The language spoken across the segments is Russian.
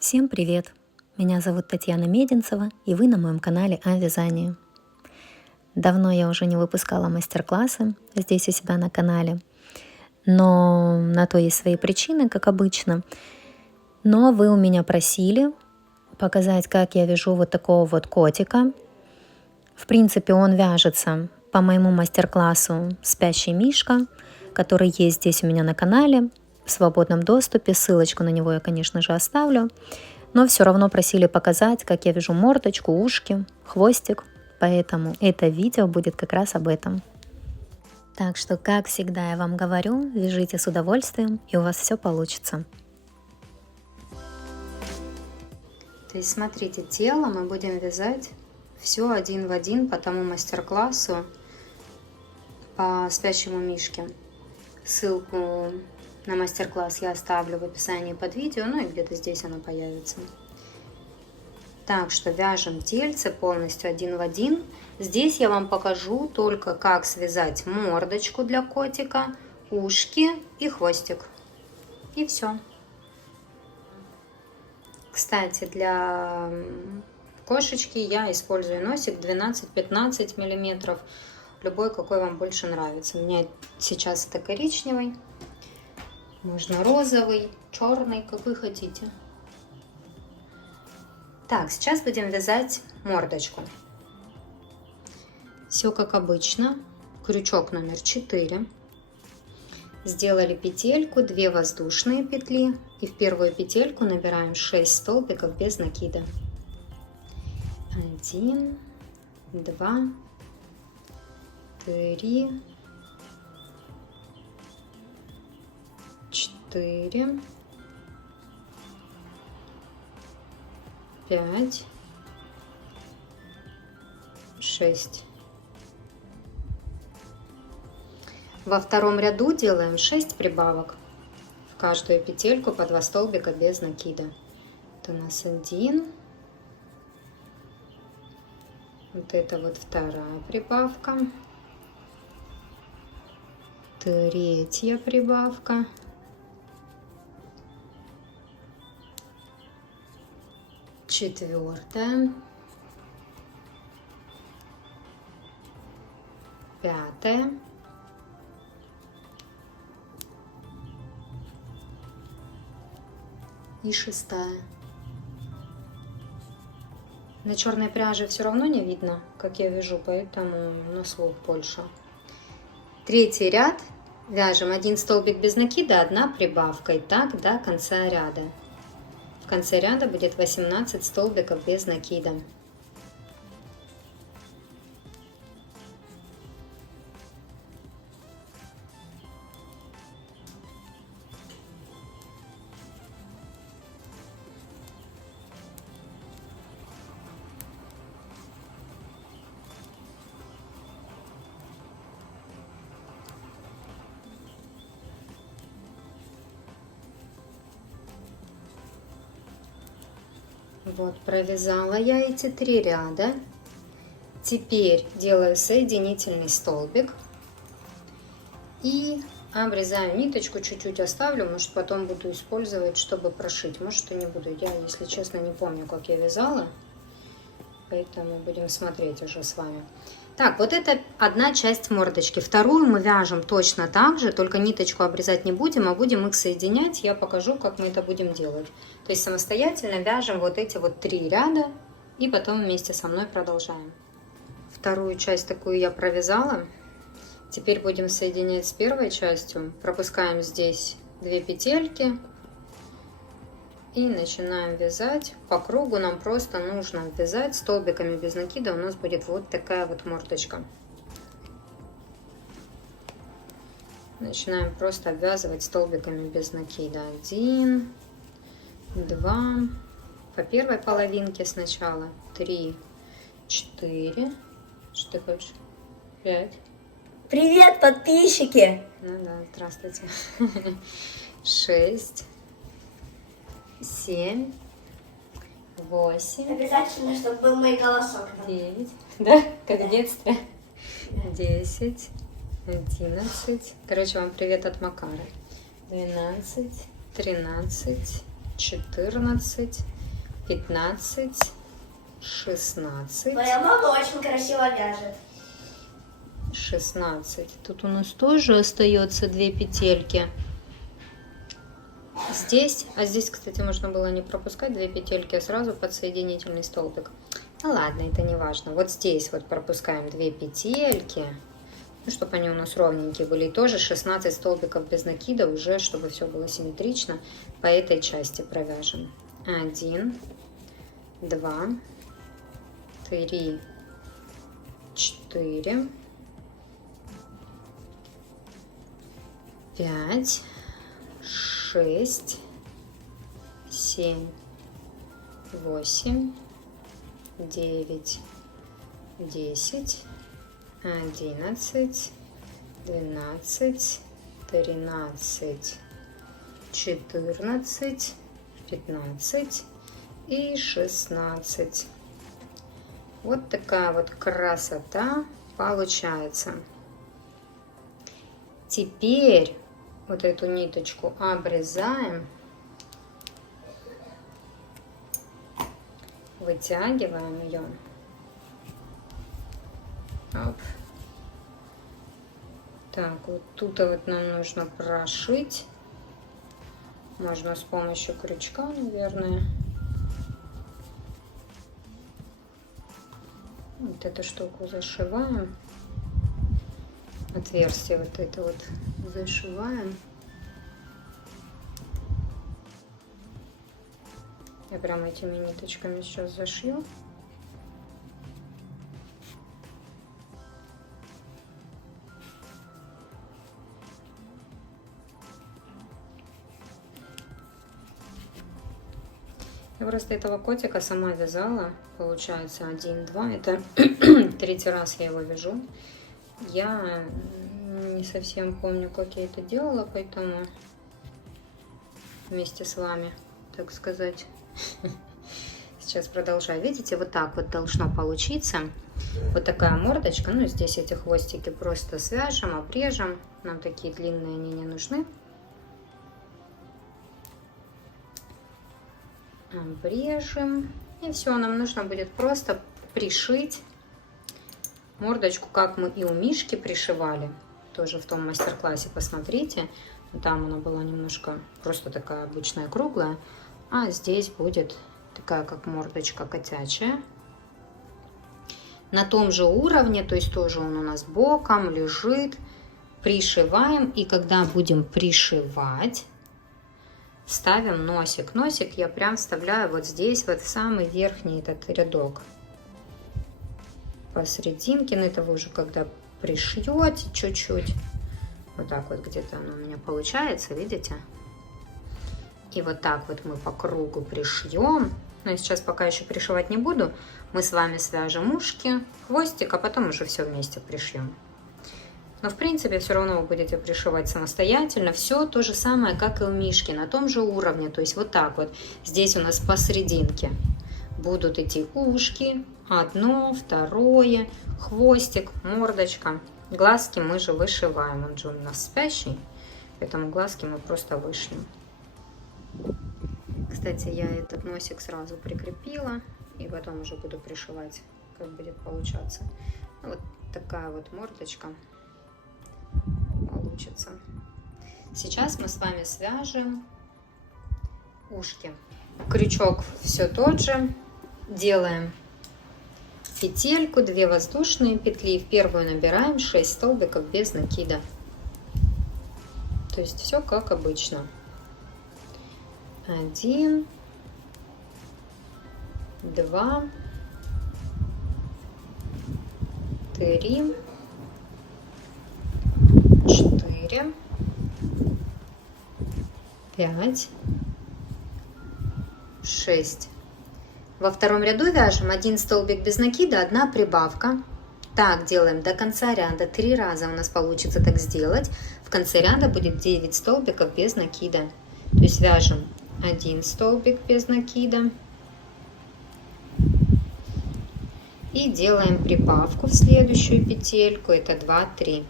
Всем привет! Меня зовут Татьяна Мединцева, и вы на моем канале о вязании. Давно я уже не выпускала мастер-классы здесь у себя на канале, но на то есть свои причины, как обычно. Но вы у меня просили показать, как я вяжу вот такого вот котика. В принципе, он вяжется по моему мастер-классу «Спящий мишка», который есть здесь у меня на канале в свободном доступе. Ссылочку на него я, конечно же, оставлю. Но все равно просили показать, как я вяжу мордочку, ушки, хвостик. Поэтому это видео будет как раз об этом. Так что, как всегда я вам говорю, вяжите с удовольствием, и у вас все получится. То есть, смотрите, тело мы будем вязать все один в один по тому мастер-классу по спящему мишке. Ссылку на мастер-класс я оставлю в описании под видео, ну и где-то здесь она появится. Так что вяжем тельце полностью один в один. Здесь я вам покажу только, как связать мордочку для котика, ушки и хвостик. И все. Кстати, для кошечки я использую носик 12-15 мм. Любой, какой вам больше нравится. У меня сейчас это коричневый. Можно розовый, черный, как вы хотите. Так, сейчас будем вязать мордочку. Все как обычно. Крючок номер 4. Сделали петельку, 2 воздушные петли. И в первую петельку набираем 6 столбиков без накида. 1, 2, 3, 4, 5, 6. Во втором ряду делаем 6 прибавок. В каждую петельку по 2 столбика без накида. Это у нас 1. Вот это вот вторая прибавка. Третья прибавка. Четвертая. Пятая. И шестая. На черной пряже все равно не видно, как я вяжу, поэтому на слух больше. Третий ряд вяжем 1 столбик без накида, 1 прибавка, и так до конца ряда. В конце ряда будет 18 столбиков без накида. Вот, провязала я эти 3 ряда. Теперь делаю соединительный столбик и обрезаю ниточку, чуть-чуть оставлю, может потом буду использовать, чтобы прошить, может и не буду. Я, если честно, не помню, как я вязала, поэтому будем смотреть уже с вами. Так, вот это одна часть мордочки. Вторую мы вяжем точно так же, только ниточку обрезать не будем, а будем их соединять. Я покажу, как мы это будем делать. То есть самостоятельно вяжем вот эти вот 3 ряда и потом вместе со мной продолжаем. Вторую часть такую я провязала. Теперь будем соединять с первой частью. Пропускаем здесь 2 петельки. И начинаем вязать. По кругу нам просто нужно вязать столбиками без накида. У нас будет вот такая вот мордочка. Начинаем просто обвязывать столбиками без накида. 1, 2. По первой половинке сначала. 3, 4. Что ты хочешь? 5. Привет, подписчики! Ну да, здравствуйте. 6. 7, 8. Обязательно, чтобы был мой голосок. 9. Да? Как в детстве. 10. 11. Короче, вам привет от Макары. 12, 13, 14, 15, 16. Моя мама очень красиво вяжет. 16. Тут у нас тоже остается 2 петельки. Здесь, а здесь, кстати, можно было не пропускать 2 петельки, а сразу подсоединительный столбик. Ну ладно, это не важно. Вот здесь вот пропускаем 2 петельки, ну, чтобы они у нас ровненькие были. И тоже 16 столбиков без накида, уже чтобы все было симметрично. По этой части провяжем. 1, 2, 3, 4, 5, 6, 7, 8, 9, 10, 11, 12, 13, 14, 15 и 16. Вот такая вот красота получается. Теперь вот эту ниточку обрезаем, вытягиваем ее. Оп. Так, вот тут вот нам нужно прошить. Можно с помощью крючка, наверное. Вот эту штуку зашиваем. Отверстие вот это вот зашиваем. Я прям этими ниточками сейчас зашью. Я просто этого котика сама вязала, получается 1-2, это 3-й раз я его вяжу. Я не совсем помню, как я это делала, поэтому вместе с вами, так сказать, сейчас продолжаю. Видите, вот так вот должно получиться. Вот такая мордочка, ну здесь эти хвостики просто свяжем, обрежем, нам такие длинные они не нужны. Обрежем. И все, нам нужно будет просто пришить мордочку, как мы и у Мишки пришивали. Тоже в том мастер-классе посмотрите. Там она была немножко просто такая обычная круглая. А здесь будет такая, как мордочка котячая. На том же уровне, то есть тоже он у нас боком лежит. Пришиваем. И когда будем пришивать, ставим носик. Носик я прям вставляю вот здесь, вот в самый верхний этот рядок. Посерединке, на это вы уже когда пришьете чуть-чуть. Вот так вот где-то оно у меня получается, видите? И вот так вот мы по кругу пришьем. Но я сейчас пока еще пришивать не буду. Мы с вами свяжем ушки, хвостик, а потом уже все вместе пришьем. Но в принципе все равно вы будете пришивать самостоятельно. Все то же самое, как и у Мишки, на том же уровне. То есть вот так вот. Здесь у нас посерединке будут идти ушки. Одно, второе, хвостик, мордочка. Глазки мы же вышиваем. Он же у нас спящий, поэтому глазки мы просто вышьем. Кстати, я этот носик сразу прикрепила. И потом уже буду пришивать, как будет получаться. Вот такая вот мордочка получится. Сейчас мы с вами свяжем ушки. Крючок все тот же. Делаем петельку, 2 воздушные петли. В первую набираем 6 столбиков без накида. То есть все как обычно. 1, 2, 3, 4, 5, 6. Во втором ряду вяжем 1 столбик без накида, 1 прибавка. Так делаем до конца ряда. 3 раза у нас получится так сделать. В конце ряда будет 9 столбиков без накида. То есть вяжем 1 столбик без накида. И делаем прибавку в следующую петельку. Это 2, 3.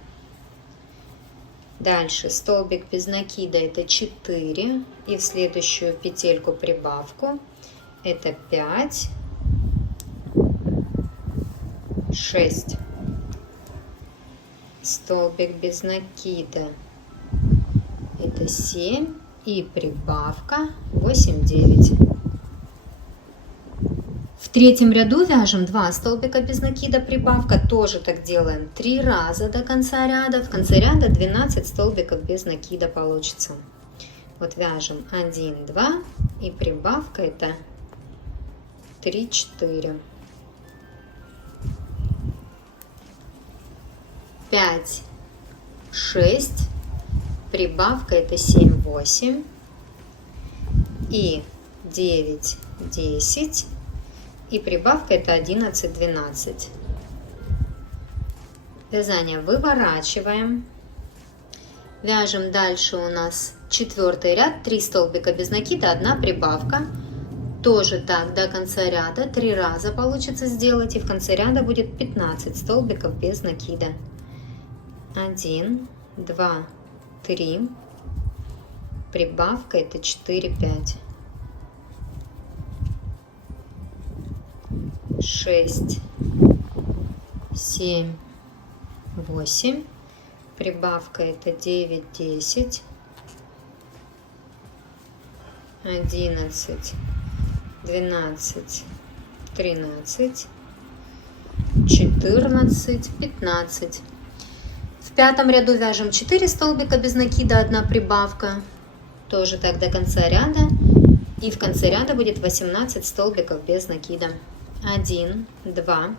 Дальше столбик без накида это 4. И в следующую петельку прибавку это 5, 6. Столбик без накида это 7 и прибавка 8, 9. В третьем ряду вяжем 2 столбика без накида, прибавка. Тоже так делаем 3 раза до конца ряда. В конце ряда 12 столбиков без накида получится. Вот вяжем 1, 2 и прибавка это 3, 4. 5, 6, прибавка это 7, 8 и 9, 10 и прибавка это 11, 12. Вязание выворачиваем. Вяжем дальше у нас 4 ряд, 3 столбика без накида, 1 прибавка. Тоже так до конца ряда 3 раза получится сделать, и в конце ряда будет 15 столбиков без накида. 1, 2, 3, прибавка это 4, 5, 6, 7, 8, прибавка это 9, 10, 11, 12, 13, 14, 15. В пятом ряду вяжем 4 столбика без накида, 1 прибавка. Тоже так до конца ряда. И в конце ряда будет 18 столбиков без накида. 1, 2,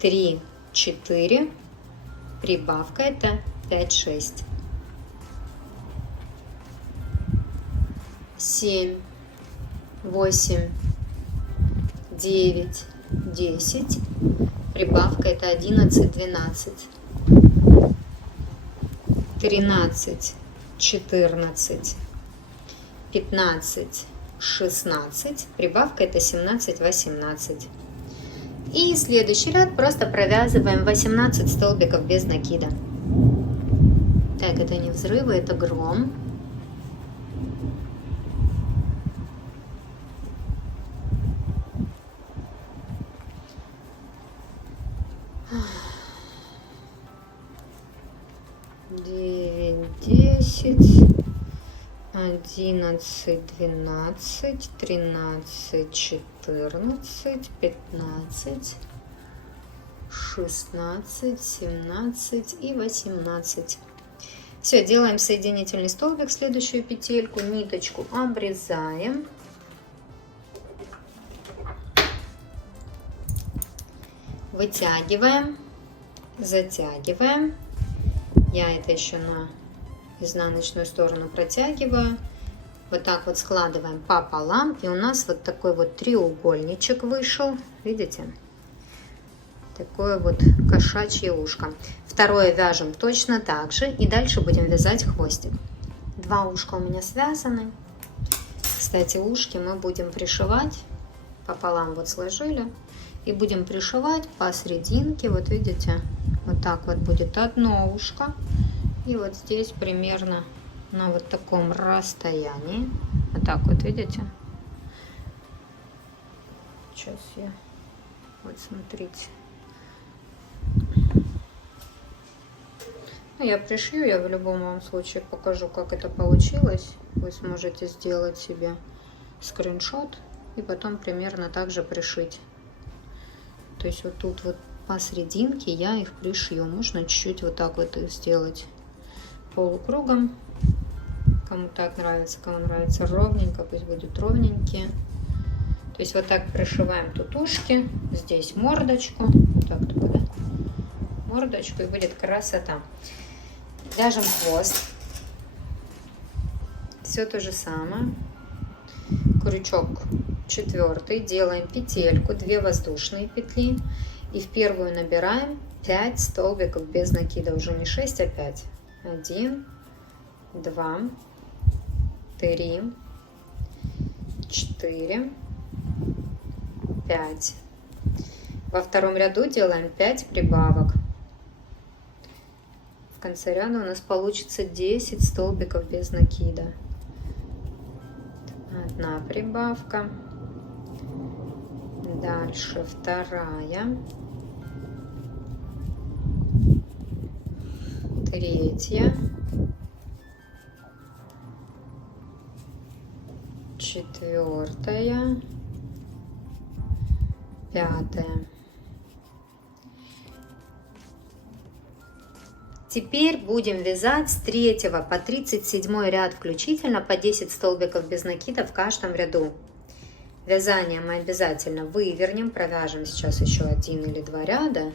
3, 4. Прибавка это 5, 6. 7, 8, 9, 10. Прибавка это 11, 12. 13, 14, 15, 16. Прибавка это 17, 18. И следующий ряд просто провязываем 18 столбиков без накида. Так, это не взрывы, это гром. Девять, 10, 11, 12, 13, 14, 15, 16, 17 и 18. Все, делаем соединительный столбик в следующую петельку, ниточку обрезаем. Вытягиваем, затягиваем. Я это еще на изнаночную сторону протягиваю. Вот так вот складываем пополам. И у нас вот такой вот треугольничек вышел. Видите? Такое вот кошачье ушко. Второе вяжем точно так же. И дальше будем вязать хвостик. 2 ушка у меня связаны. Кстати, ушки мы будем пришивать. Пополам вот сложили. И будем пришивать посерединке. Вот видите? Вот так вот будет одно ушко. И вот здесь примерно на вот таком расстоянии. Вот так вот, видите? Сейчас я... Вот смотрите. Ну, я пришью, я в любом вам случае покажу, как это получилось. Вы сможете сделать себе скриншот и потом примерно так же пришить. То есть вот тут вот посерединке я их пришью. Можно чуть-чуть вот так вот их сделать полукругом. Кому так нравится, кому нравится ровненько, пусть будет ровненькие. То есть вот так пришиваем тут ушки, здесь мордочку, вот так только, да? Мордочку, и будет красота. Вяжем хвост. Все то же самое. Крючок 4, делаем петельку, 2 воздушные петли. И в первую набираем 5 столбиков без накида, уже не 6, а 5. 1, 2, 3, 4, 5. Во втором ряду делаем 5 прибавок. В конце ряда у нас получится 10 столбиков без накида. Одна прибавка. Дальше вторая. Третья. Четвертая. Пятая. Теперь будем вязать с 3 по 37 ряд включительно по 10 столбиков без накида в каждом ряду. Вязание мы обязательно вывернем, провяжем сейчас еще 1 или 2 ряда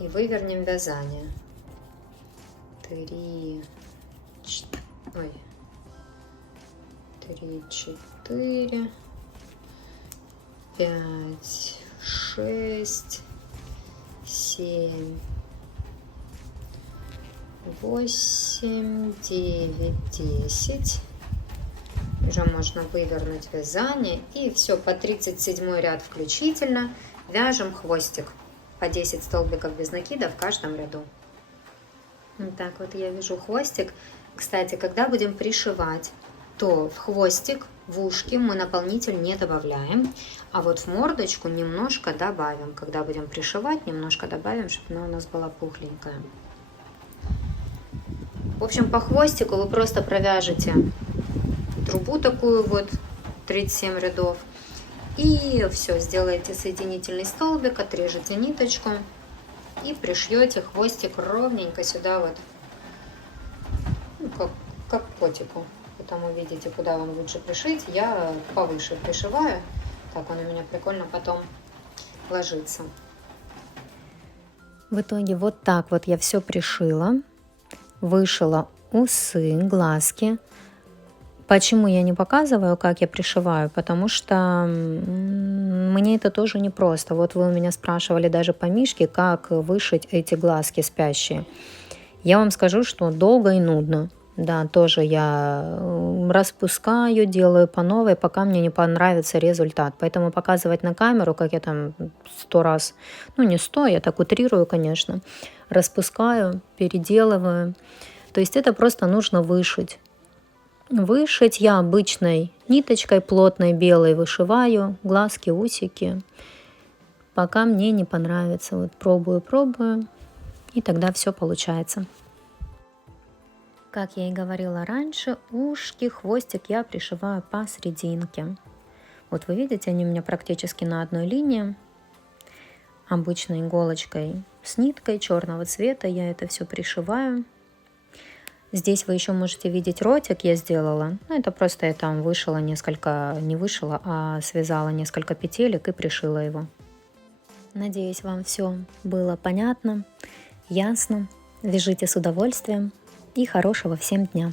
и вывернем вязание. 3, 4, 5, 6, 7, 8, 9, 10. Уже можно вывернуть вязание. И все, по 37 ряд включительно вяжем хвостик. По 10 столбиков без накида в каждом ряду. Вот так вот я вяжу хвостик. Кстати, когда будем пришивать, то в хвостик, в ушки мы наполнитель не добавляем. А вот в мордочку немножко добавим. Когда будем пришивать, немножко добавим, чтобы она у нас была пухленькая. В общем, по хвостику вы просто провяжете трубу такую вот, 37 рядов. И все, сделаете соединительный столбик, отрежете ниточку и пришьете хвостик ровненько сюда вот, ну, как котику. Потом увидите, куда вам лучше пришить. Я повыше пришиваю, так он у меня прикольно потом ложится. В итоге вот так вот я все пришила. Вышила усы, глазки. Почему я не показываю, как я пришиваю? Потому что мне это тоже непросто. Вот вы у меня спрашивали даже по Мишке, как вышить эти глазки спящие. Я вам скажу, что долго и нудно. Да, тоже я распускаю, делаю по новой, пока мне не понравится результат. Поэтому показывать на камеру, как я там 100 раз, ну не 100, я так утрирую, конечно, распускаю, переделываю. То есть это просто нужно вышить. Вышить я обычной ниточкой плотной белой вышиваю глазки, усики, пока мне не понравится. Вот пробую, и тогда все получается. Как я и говорила раньше, ушки, хвостик я пришиваю посерединке. Вот вы видите, они у меня практически на одной линии. Обычной иголочкой с ниткой черного цвета я это все пришиваю. Здесь вы еще можете видеть ротик я сделала. Ну, это просто я там вышила несколько, не вышила, а связала несколько петелек и пришила его. Надеюсь, вам все было понятно, ясно. Вяжите с удовольствием и хорошего всем дня.